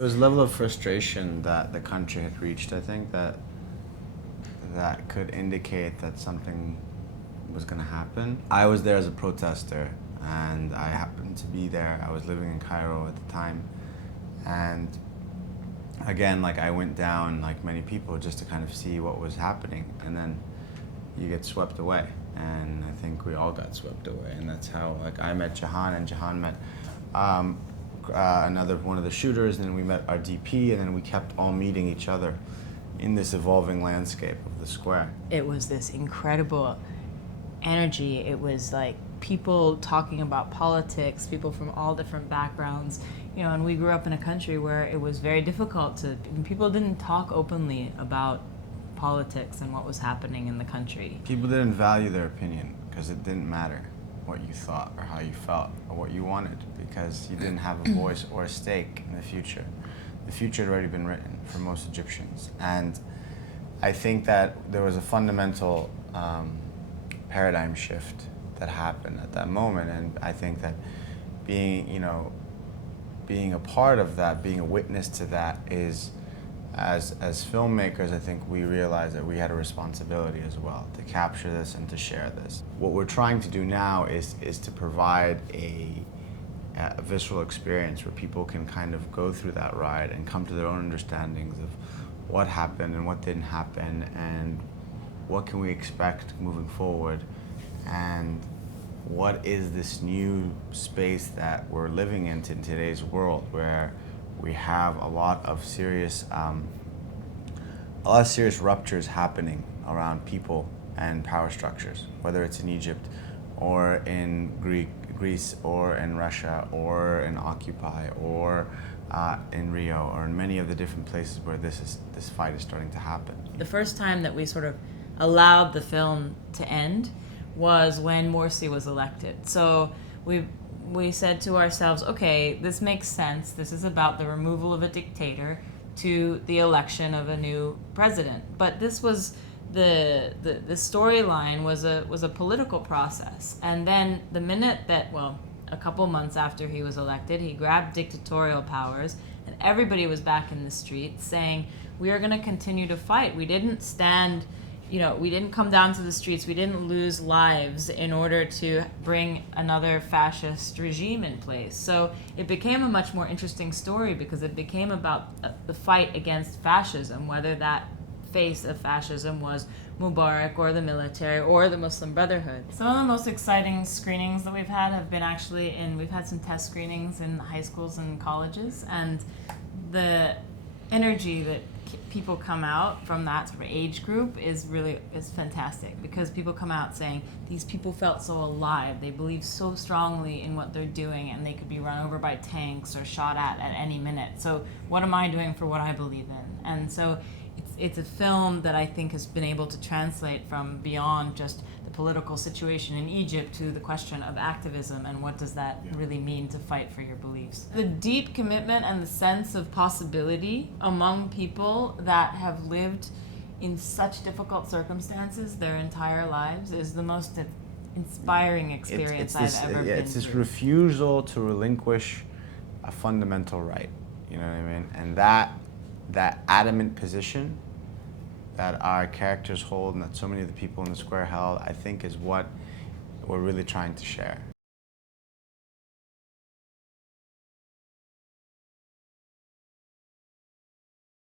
There was a level of frustration that the country had reached, I think, that could indicate that something was going to happen. I was there as a protester, and I happened to be there. I was living in Cairo at the time, and again, like, I went down, like many people, just to kind of see what was happening, and then you get swept away. And I think we all got swept away, and that's how, like, I met Jehane, and Jehane met another one of the shooters, and then we met our DP, and then we kept all meeting each other in this evolving landscape of the square. It was this incredible energy. It was like people talking about politics, people from all different backgrounds, you know, and we grew up in a country where it was very difficult people didn't talk openly about politics and what was happening in the country. People didn't value their opinion because it didn't matter what you thought or how you felt or what you wanted, because you didn't have a voice or a stake in the future. The future had already been written for most Egyptians. And I think that there was a fundamental paradigm shift that happened at that moment. And I think that being a part of that, being a witness to that is, as filmmakers, I think we realized that we had a responsibility as well to capture this and to share this. What we're trying to do now is to provide a visceral experience where people can kind of go through that ride and come to their own understandings of what happened and what didn't happen, and what can we expect moving forward, and what is this new space that we're living in today's world, where we have a lot of serious ruptures happening around people and power structures, whether it's in Egypt or in Greece or in Russia or in Occupy or in Rio, or in many of the different places where this fight is starting to happen. The first time that we sort of allowed the film to end was when Morsi was elected. So we said to ourselves, okay, this makes sense. This is about the removal of a dictator to the election of a new president. But this was the storyline was a political process. And then the minute that, well, a couple months after he was elected, he grabbed dictatorial powers, and everybody was back in the streets saying, we are going to continue to fight. We didn't stand, we didn't come down to the streets. We didn't lose lives in order to bring another fascist regime in place. So it became a much more interesting story, because it became about the fight against fascism, whether that face of fascism was Mubarak or the military or the Muslim Brotherhood. Some of the most exciting screenings that we've had have been we've had some test screenings in high schools and colleges, and the energy that people come out from that sort of age group is fantastic, because people come out saying these people felt so alive, they believe so strongly in what they're doing, and they could be run over by tanks or shot at any minute. So what am I doing for what I believe in? And so it's a film that I think has been able to translate from beyond just the political situation in Egypt to the question of activism and what does that really mean to fight for your beliefs. The deep commitment and the sense of possibility among people that have lived in such difficult circumstances their entire lives is the most inspiring experience I've ever been through. It's this refusal to relinquish a fundamental right, you know what I mean? And that adamant position that our characters hold, and that so many of the people in the square held, I think is what we're really trying to share.